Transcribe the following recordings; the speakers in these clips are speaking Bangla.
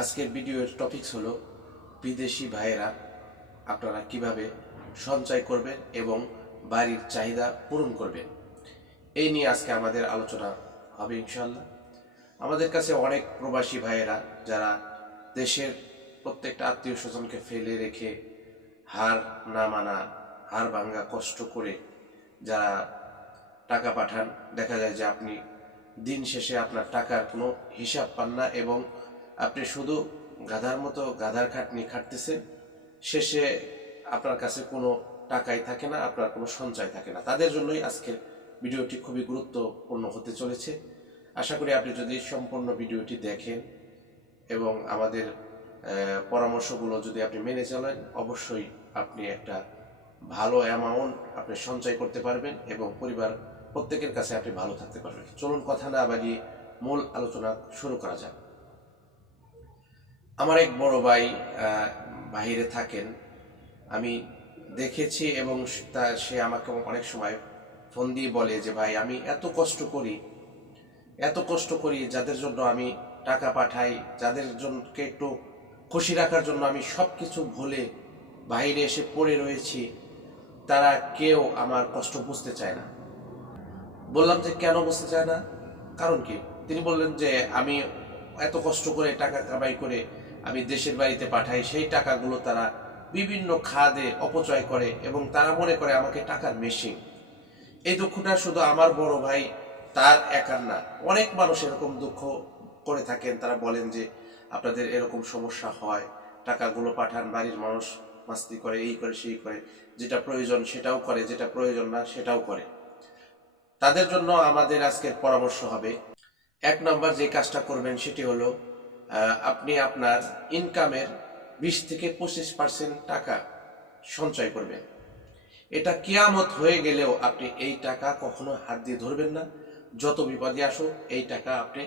আজকের ভিডিওর টপিকস হলো বিদেশি ভাইয়েরা আপনারা কিভাবে সঞ্চয় করবেন এবং বাড়ির চাহিদা পূরণ করবেন, এই নিয়ে আজকে আমাদের আলোচনা হবে ইনশাআল্লাহ। আমাদের কাছে অনেক প্রবাসী ভাইয়েরা যারা দেশের প্রত্যেকটা আত্মীয় স্বজনকে ফেলে রেখে হার না মানা, হার ভাঙ্গা কষ্ট করে যারা টাকা পাঠান, দেখা যায় যে আপনি দিন শেষে আপনার টাকার কোনো হিসাব পান না এবং আপনি শুধু গাধার মতো গাধার খাটনি খাটতেছেন, শেষে আপনার কাছে কোনো টাকাই থাকে না, আপনার কোনো সঞ্চয় থাকে না। তাদের জন্যই আজকের ভিডিওটি খুবই গুরুত্বপূর্ণ হতে চলেছে। আশা করি আপনি যদি সম্পূর্ণ ভিডিওটি দেখেন এবং আমাদের পরামর্শগুলো যদি আপনি মেনে চলেন, অবশ্যই আপনি একটা ভালো অ্যামাউন্ট আপনি সঞ্চয় করতে পারবেন এবং পরিবার প্রত্যেকের কাছে আপনি ভালো থাকতে পারবেন। চলুন কথা না বাড়িয়ে মূল আলোচনা শুরু করা যাক। আমার এক বড় ভাই বাইরে থাকেন, আমি দেখেছি এবং সে আমাকে অনেক সময় ফোন দিয়ে বলে যে ভাই, আমি এত কষ্ট করি যাদের জন্য আমি টাকা পাঠাই, যাদের জনকে একটু খুশি রাখার জন্য আমি সব কিছু ভুলে বাইরে এসে পড়ে রয়েছি, তারা কেউ আমার কষ্ট বুঝতে চায় না। বললাম যে কেন বুঝতে চায় না, কারণ কি? তিনি বললেন যে আমি এত কষ্ট করে টাকা কামাই করে আমি দেশের বাড়িতে পাঠাই, সেই টাকাগুলো তারা বিভিন্ন খাদে অপচয় করে এবং তারা মনে করে আমাকে টাকার মেশিন। এই দুঃখটা শুধু আমার বড় ভাই তার একার না, অনেক মানুষ এরকম দুঃখ করে থাকেন। তারা বলেন যে আপনাদের এরকম সমস্যা হয়, টাকাগুলো পাঠান, বাড়ির মানুষ মাস্তি করে, এই করে সেই করে, যেটা প্রয়োজন সেটাও করে, যেটা প্রয়োজন না সেটাও করে। তাদের জন্য আমাদের আজকের পরামর্শ হবে, এক নম্বর যে কাজটা করবেন সেটি হলো আপনি আপনার ইনকামের 20 থেকে 25% টাকা সঞ্চয় করবেন। এটা কিয়ামত হয়ে গেলেও আপনি এই টাকা কখনো হাত দিয়ে ধরবেন না। যত বিপদে আসুক এই টাকা আপনি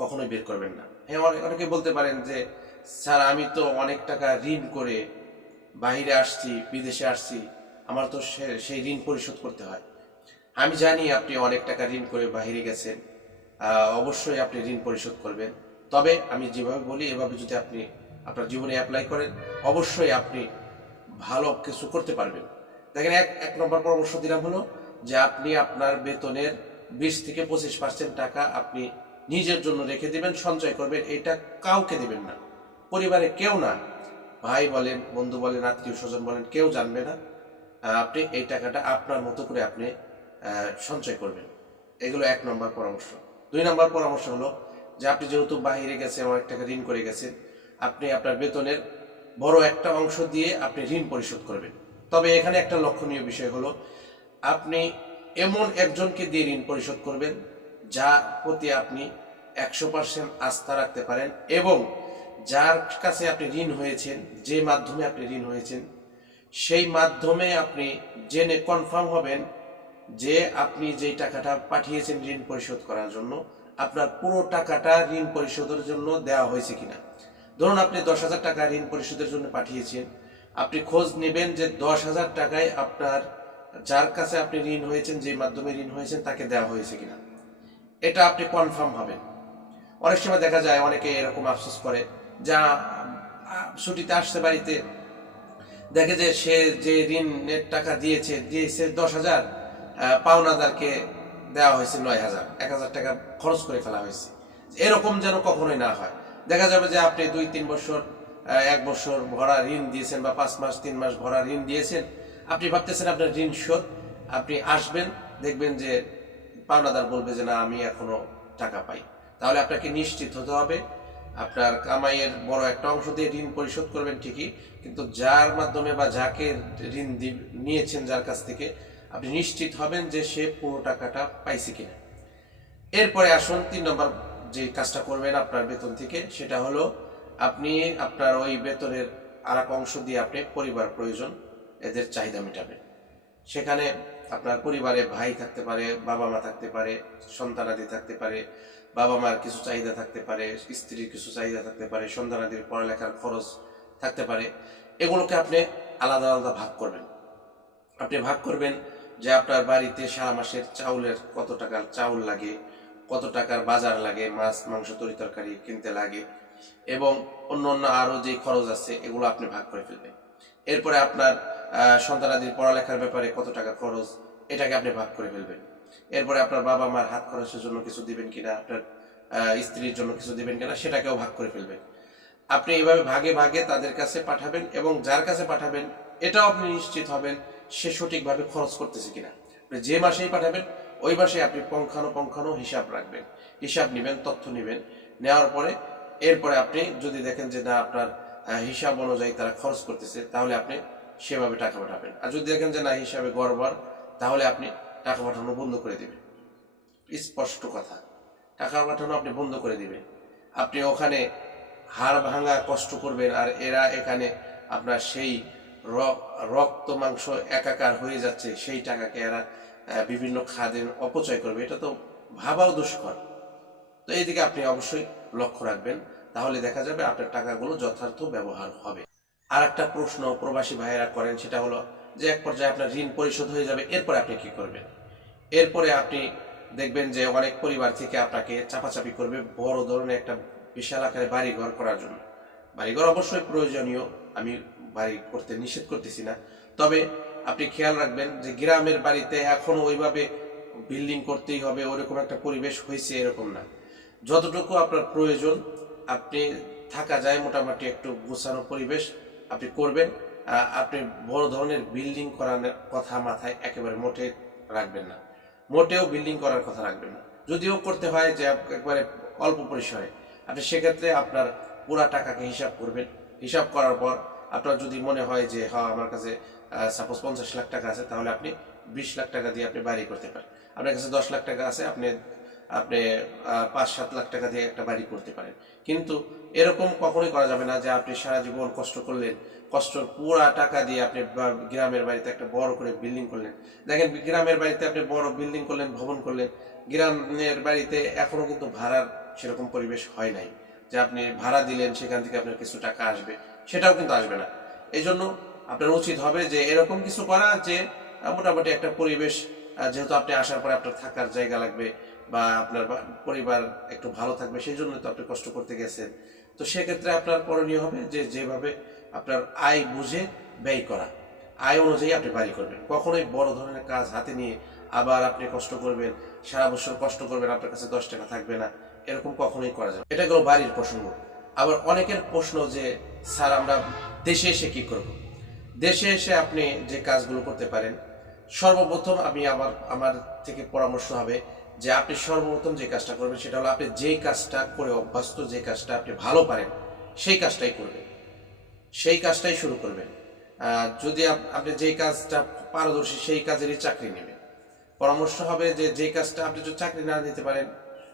কখনোই বের করবেন না। হ্যাঁ, অনেকে বলতে পারেন যে স্যার, আমি তো অনেক টাকা ঋণ করে বাইরে আসছি, বিদেশে আসছি, আমার তো সেই ঋণ পরিশোধ করতে হয়। আমি জানি আপনি অনেক টাকা ঋণ করে বাইরে গেছেন, অবশ্যই আপনি ঋণ পরিশোধ করবেন। তবে আমি যেভাবে বলি এভাবে যদি আপনি আপনার জীবনে অ্যাপ্লাই করেন, অবশ্যই আপনি ভালো কিছু করতে পারবেন। দেখেন, এক নম্বর পরামর্শ দিলাম হলো যে আপনি আপনার বেতনের 20 থেকে 25% টাকা আপনি নিজের জন্য রেখে দিবেন, সঞ্চয় করবেন। এটা কাউকে দিবেন না, পরিবারে কেউ না, ভাই বলেন, বন্ধু বলেন, আত্মীয় স্বজন বলেন, কেউ জানবে না। আপনি এই টাকাটা আপনার মতো করে আপনি সঞ্চয় করবেন। এগুলো 1 নম্বর পরামর্শ। 2 নম্বর পরামর্শ হলো যে আপনি যেহেতু বাইরে গেছেন, অনেক টাকা ঋণ করে গেছেন, আপনি আপনার বেতনের বড় একটা অংশ দিয়ে আপনি ঋণ পরিশোধ করবেন। তবে এখানে একটা লক্ষণীয় বিষয় হলো, আপনি এমন একজনকে দিয়ে ঋণ পরিশোধ করবেন যার প্রতি আপনি 100% আস্থা রাখতে পারেন এবং যার কাছে আপনি ঋণ হয়েছেন, যে মাধ্যমে আপনি ঋণ হয়েছেন, সেই মাধ্যমে আপনি জেনে কনফার্ম হবেন যে আপনি যেই টাকাটা পাঠিয়েছেন ঋণ পরিশোধ করার জন্য, আপনার পুরো টাকাটা ঋণ পরিশোধের জন্য দেওয়া হয়েছে কিনা। ধরুন আপনি 10,000 টাকা ঋণ পরিশোধের জন্য পাঠিয়েছেন, আপনি খোঁজ নেবেন যে 10,000 টাকায় আপনার যার কাছে আপনি ঋণ হয়েছেন, যে মাধ্যমে ঋণ হয়েছেন, তাকে দেওয়া হয়েছে কিনা। এটা আপনি কনফার্ম হবেন। অনেক সময় দেখা যায় অনেকে এরকম আফসোস করে, যা ছুটিতে আসছে বাড়িতে, দেখে যে সে যে ঋণের টাকা দিয়েছে 10,000, পাওনাদারকে দেওয়া হয়েছে 9,000, 1,000 টাকা খরচ করে ফেলা হয়েছে। এরকম যেন কখনোই না হয়। দেখা যাবে যে আপনি 2-3 বছর, 1 বছর ভরা ঋণ দিয়েছেন বা 5 মাস 3 মাস ভরা ঋণ দিয়েছেন, আপনি ভাবতেছেন আপনার ঋণ শোধ, আপনি আসবেন, দেখবেন যে পাওনাদার বলবে যে না, আমি এখনো টাকা পাই। তাহলে আপনাকে নিশ্চিত হতে হবে, আপনার কামাইয়ের বড় একটা অংশ দিয়ে ঋণ পরিশোধ করবেন ঠিকই, কিন্তু যার মাধ্যমে বা যাকে ঋণ নিয়েছেন, যার কাছ থেকে, আপনি নিশ্চিত হবেন যে সে পুরো টাকাটা পাইছে কিনা। এরপরে আসুন 3 নম্বর যে কাজটা করবেন আপনার বেতন থেকে, সেটা হলো আপনি আপনার ওই বেতনের আর এক অংশ দিয়ে আপনি পরিবার প্রয়োজন, এদের চাহিদা মেটাবেন। সেখানে আপনার পরিবারে ভাই থাকতে পারে, বাবা মা থাকতে পারে, সন্তানাদি থাকতে পারে, বাবা মার কিছু চাহিদা থাকতে পারে, স্ত্রীর কিছু চাহিদা থাকতে পারে, সন্তানাদির পড়ালেখার খরচ থাকতে পারে। এগুলোকে আপনি আলাদা আলাদা ভাগ করবেন। আপনি ভাগ করবেন যে আপনার বাড়িতে সারা মাসের চাউলের কত টাকার চাউল লাগে, কত টাকার বাজার লাগে, মাছ মাংস তরি তরকারি কিনতে লাগে, এবং অন্য অন্য আরও যে খরচ আছে এগুলো আপনি ভাগ করে ফেলবেন। এরপরে আপনার সন্তানাদির পড়ালেখার ব্যাপারে কত টাকা খরচ এটাকে আপনি ভাগ করে ফেলবেন। এরপরে আপনার বাবা মার হাত খরচের জন্য কিছু দিবেন কিনা, আপনার স্ত্রীর জন্য কিছু দিবেন কিনা সেটাকেও ভাগ করে ফেলবেন। আপনি এইভাবে ভাগে ভাগে তাদের কাছে পাঠাবেন এবং যার কাছে পাঠাবেন এটাও আপনি নিশ্চিত হবেন সে সঠিকভাবে খরচ করতেছে কিনা। যে মাসেই পাঠাবেন ওই মাসে আপনি পঙ্খানো হিসাব রাখবেন, হিসাব নেবেন, তথ্য নেবেন। নেওয়ার পরে এরপরে আপনি যদি দেখেন যে না আপনার হিসাব অনুযায়ী তারা খরচ করতেছে তাহলে আপনি সেভাবে টাকা পাঠাবেন। আর যদি দেখেন যে না হিসাবে গড়বড় তাহলে আপনি টাকা পাঠানো বন্ধ করে দেবেন। স্পষ্ট কথা, টাকা পাঠানো আপনি বন্ধ করে দিবেন। আপনি ওখানে হাড় ভাঙা কষ্ট করবেন আর এরা এখানে আপনার সেই রক্ত মাংস একাকার হয়ে যাচ্ছে, সেই টাকাকে এরা বিভিন্ন খাদের অপচয় করবে, এটা তো ভাবাও দুষ্কর। তো এইদিকে আপনি অবশ্যই লক্ষ্য রাখবেন, তাহলে দেখা যাবে আপনার টাকাগুলো যথার্থ ব্যবহার হবে। আর একটা প্রশ্ন প্রবাসী ভাইয়েরা করেন, সেটা হলো যে এক পর্যায়ে আপনার ঋণ পরিশোধ হয়ে যাবে, এরপরে আপনি কি করবেন? এরপরে আপনি দেখবেন যে অনেক পরিবার থেকে আপনাকে চাপাচাপি করবে বড় ধরনের একটা বিশাল আকারে বাড়িঘর করার জন্য। বাড়িঘর অবশ্যই প্রয়োজনীয়, আমি বাড়ি করতে নিষেধ করতেছি না, তবে আপনি খেয়াল রাখবেন যে গ্রামের বাড়িতে এখনো ওইভাবে বিল্ডিং করতেই হবে ওরকম একটা পরিবেশ হয়েছে এরকম না। যতটুকু আপনার প্রয়োজন আপনি থাকা যায় মোটামুটি একটু গোছানো পরিবেশ আপনি করবেন। আপনি বড় ধরনের বিল্ডিং করার কথা মাথায় একেবারে মোটে রাখবেন না, মোটেও বিল্ডিং করার কথা রাখবেন না। যদিও করতে হয় যে একবারে অল্প পরিসরে, আপনি সেক্ষেত্রে আপনার পুরা টাকাকে হিসাব করবেন। হিসাব করার পর আপনার যদি মনে হয় যে হ্যাঁ আমার কাছে সাপোজ 50 লাখ টাকা আছে, তাহলে আপনি 20 লাখ টাকা দিয়ে আপনি বাড়ি করতে পারেন। আপনার কাছে 10 লাখ টাকা আছে, আপনি আপনি 5-7 লাখ টাকা দিয়ে একটা বাড়ি করতে পারেন। কিন্তু এরকম কখনোই করা যাবে না যে আপনি সারা জীবন কষ্ট করলেন, কষ্টর পুরা টাকা দিয়ে আপনি গ্রামের বাড়িতে একটা বড় করে বিল্ডিং করলেন। দেখেন গ্রামের বাড়িতে আপনি বড় বিল্ডিং করলেন, ভবন করলেন, গ্রামের বাড়িতে এখনো কিন্তু ভাড়ার সেরকম পরিবেশ হয় নাই যে আপনি ভাড়া দিলেন সেখান থেকে আপনার কিছু টাকা আসবে, সেটাও কিন্তু আসবে না। এই জন্য আপনার উচিত হবে যে এরকম কিছু করা যে মোটামুটি একটা পরিবেশ, যেহেতু আপনি আসার পরে আপনার থাকার জায়গা লাগবে বা আপনার পরিবার একটু ভালো থাকবে, সেই জন্য তো আপনি কষ্ট করতে গেছেন। তো সেক্ষেত্রে আপনার করণীয় হবে যে যেভাবে আপনার আয় বুঝে ব্যয় করা, আয় অনুযায়ী আপনি বাড়ি করবেন। কখনোই বড় ধরনের কাজ হাতে নিয়ে আবার আপনি কষ্ট করবেন, সারা বছর কষ্ট করবেন, আপনার কাছে 10 টাকা থাকবে না, এরকম কখনোই করা যাবে। এটা গেল বাড়ির প্রসঙ্গ। আবার অনেকের প্রশ্ন যে স্যার আমরা দেশে এসে কি করব? দেশে এসে আপনি যে কাজগুলো করতে পারেন, সর্বপ্রথম আমি আমার থেকে পরামর্শ হবে যে আপনি সর্বপ্রথম যে কাজটা করবেন সেটা হলো আপনি যেই কাজটা করে অভ্যস্ত, যে কাজটা আপনি ভালো পারেন সেই কাজটাই করবেন, সেই কাজটাই শুরু করবেন। যদি আপনি যেই কাজটা পারদর্শী সেই কাজেরই চাকরি নেবেন। পরামর্শ হবে যে যেই কাজটা আপনি যদি চাকরি না নিতে পারেন,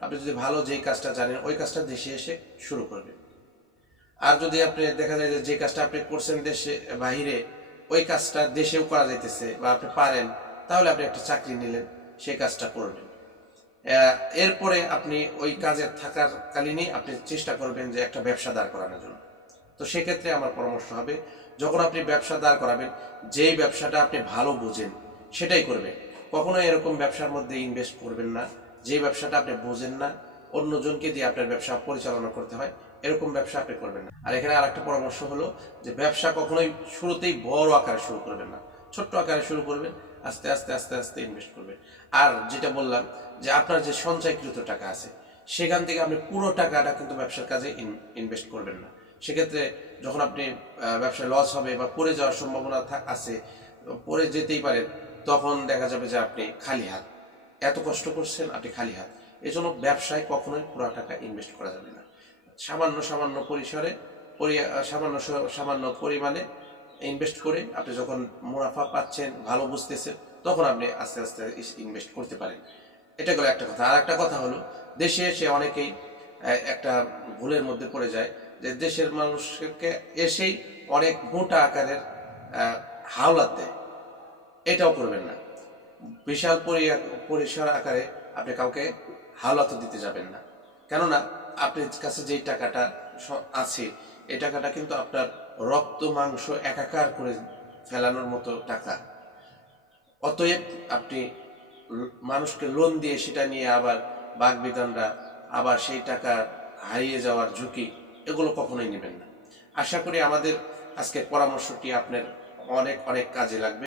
আপনি যদি ভালো যেই কাজটা জানেন ওই কাজটা দেশে এসে শুরু করবেন। আর যদি আপনি দেখা যায় যে কাজটা আপনি করছেন দেশে বাহিরে, ওই কাজটা দেশেও করা যাইতেছে বা আপনি পারেন, তাহলে আপনি একটা চাকরি নিলেন, সেই কাজটা করবেন। এরপরে আপনি ওই কাজে থাকার কালীনই আপনি চেষ্টা করবেন যে একটা ব্যবসা দাঁড় করানোর জন্য। তো সেক্ষেত্রে আমার পরামর্শ হবে যখন আপনি ব্যবসা দাঁড় করাবেন, যেই ব্যবসাটা আপনি ভালো বোঝেন সেটাই করবেন। কখনো এরকম ব্যবসার মধ্যে ইনভেস্ট করবেন না যে ব্যবসাটা আপনি বোঝেন না, অন্যজনকে দিয়ে আপনার ব্যবসা পরিচালনা করতে হয়, এরকম ব্যবসা আপনি করবেন না। আর এখানে আরেকটা পরামর্শ হলো যে ব্যবসা কখনোই শুরুতেই বড় আকারে শুরু করবেন না, ছোট্ট আকারে শুরু করবেন, আস্তে আস্তে আস্তে আস্তে ইনভেস্ট করবেন। আর যেটা বললাম যে আপনার যে সঞ্চয়কৃত টাকা আছে সেখান থেকে আপনি পুরো টাকাটা কিন্তু ব্যবসার কাজে ইনভেস্ট করবেন না। সেক্ষেত্রে যখন আপনি ব্যবসায় লস হবে বা পড়ে যাওয়ার সম্ভাবনা আছে, পড়ে যেতেই পারেন, তখন দেখা যাবে যে আপনি খালি হাত, এত কষ্ট করছেন আপনি খালি হাত। এই জন্য ব্যবসায় কখনোই পুরো টাকা ইনভেস্ট করা যাবে না। সামান্য সামান্য পরিসরে সামান্য সামান্য পরিমাণে ইনভেস্ট করে আপনি যখন মুনাফা পাচ্ছেন, ভালো বুঝতেছেন, তখন আপনি আস্তে আস্তে ইনভেস্ট করতে পারেন। এটা গেল একটা কথা। আর একটা কথা হলো দেশে এসে অনেকেই একটা ভুলের মধ্যে পড়ে যায় যে দেশের মানুষকে এসেই অনেক মোটা আকারের হাওলাত দেয়। এটাও করবেন না। বিশাল পরিসর আকারে আপনি কাউকে হাওলাত দিতে যাবেন না, কেননা আপনার কাছে যেই টাকাটা আছে এই টাকাটা কিন্তু আপনার রক্ত মাংস একাকার করে ফেলানোর মতো টাকা। অতএব আপনি মানুষকে লোন দিয়ে সেটা নিয়ে আবার বাগবিতণ্ডা, আবার সেই টাকা হারিয়ে যাওয়ার ঝুঁকি, এগুলো কখনোই নেবেন না। আশা করি আমাদের আজকের পরামর্শটি আপনার অনেক অনেক কাজে লাগবে।